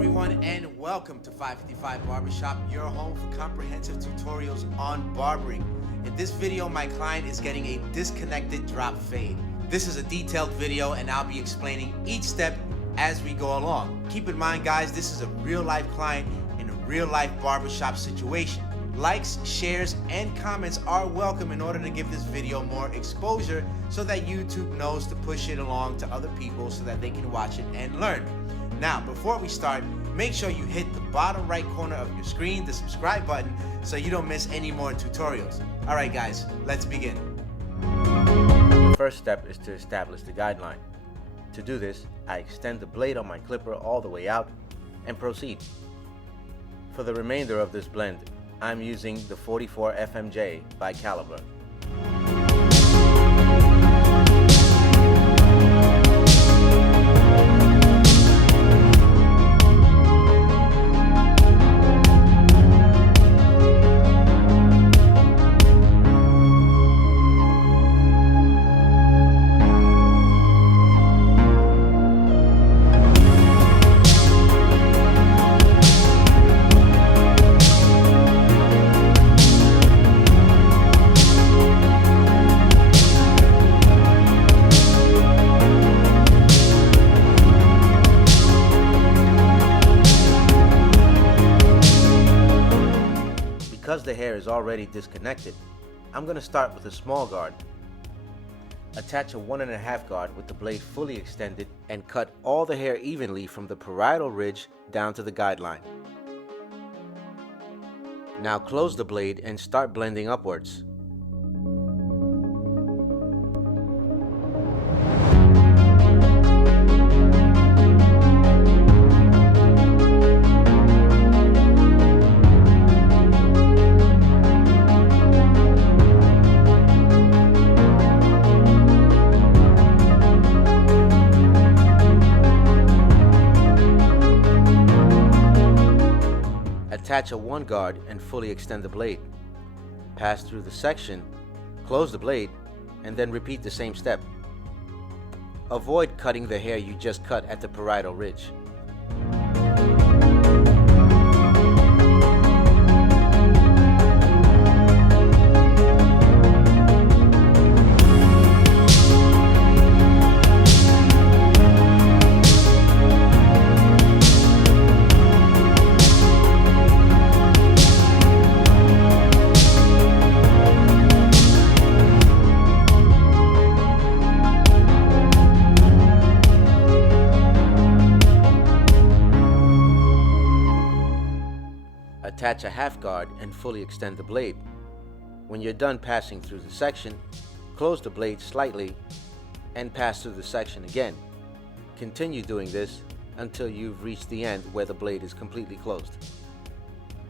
everyone, and welcome to 555 Barbershop, your home for comprehensive tutorials on barbering. In this video, my client is getting a disconnected drop fade. This is a detailed video and I'll be explaining each step as we go along. Keep in mind, guys, this is a real-life client in a real-life barbershop situation. Likes, shares, and comments are welcome in order to give this video more exposure so that YouTube knows to push it along to other people so that they can watch it and learn. Now, before we start, make sure you hit the bottom right corner of your screen, the subscribe button, so you don't miss any more tutorials. All right, guys, let's begin. The first step is to establish the guideline. To do this, I extend the blade on my clipper all the way out and proceed. For the remainder of this blend, I'm using the 44 FMJ by Caliber. Because the hair is already disconnected, I'm going to start with a small guard. Attach a 1.5 guard with the blade fully extended and cut all the hair evenly from the parietal ridge down to the guideline. Now close the blade and start blending upwards. Attach a 1 guard and fully extend the blade. Pass through the section, close the blade, and then repeat the same step. Avoid cutting the hair you just cut at the parietal ridge. Attach a 1/2 guard and fully extend the blade. When you're done passing through the section, close the blade slightly and pass through the section again. Continue doing this until you've reached the end where the blade is completely closed,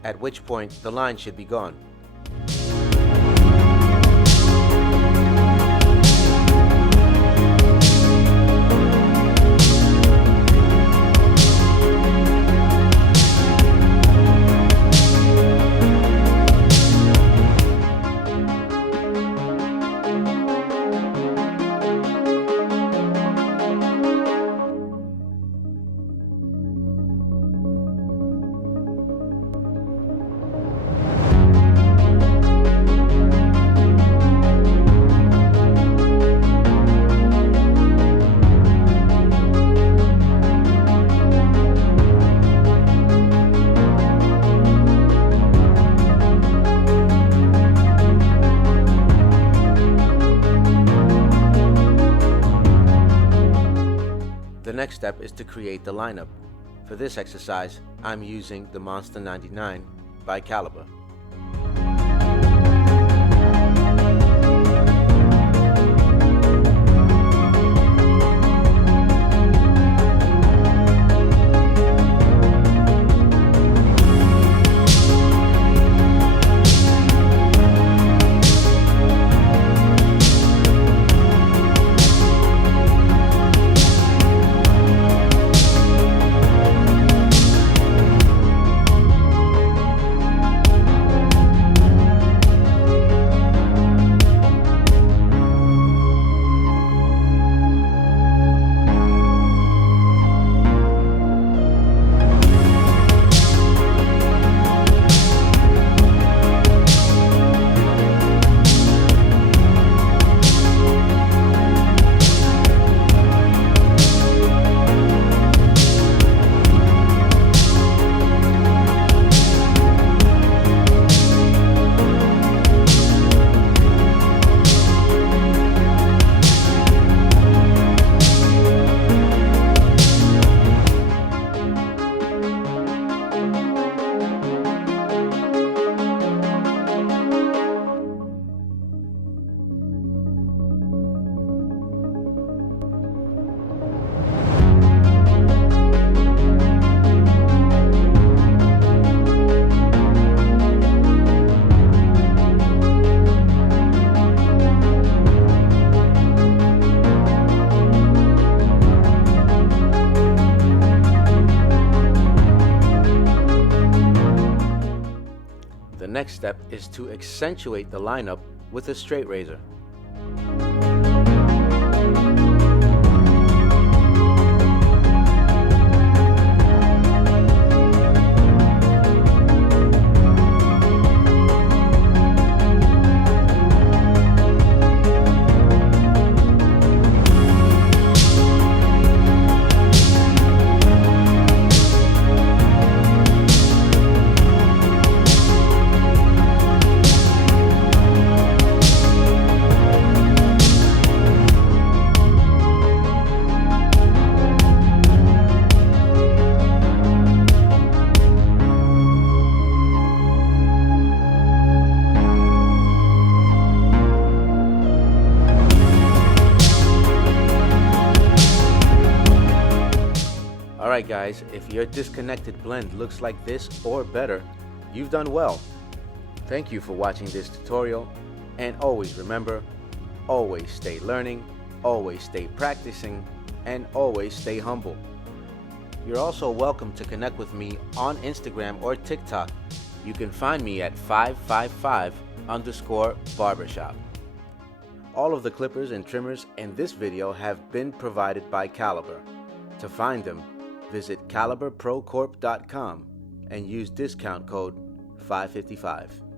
at which point the line should be gone. The next step is to create the lineup. For this exercise, I'm using the Monster 99 by Caliber. next step is to accentuate the lineup with a straight razor. Alright guys, if your disconnected blend looks like this or better, you've done well. Thank you for watching this tutorial, and always remember, always stay learning, always stay practicing, and always stay humble. You're also welcome to connect with me on Instagram or TikTok. You can find me at 555_barbershop. All of the clippers and trimmers in this video have been provided by Caliber. To find them, visit caliberprocorp.com and use discount code 555.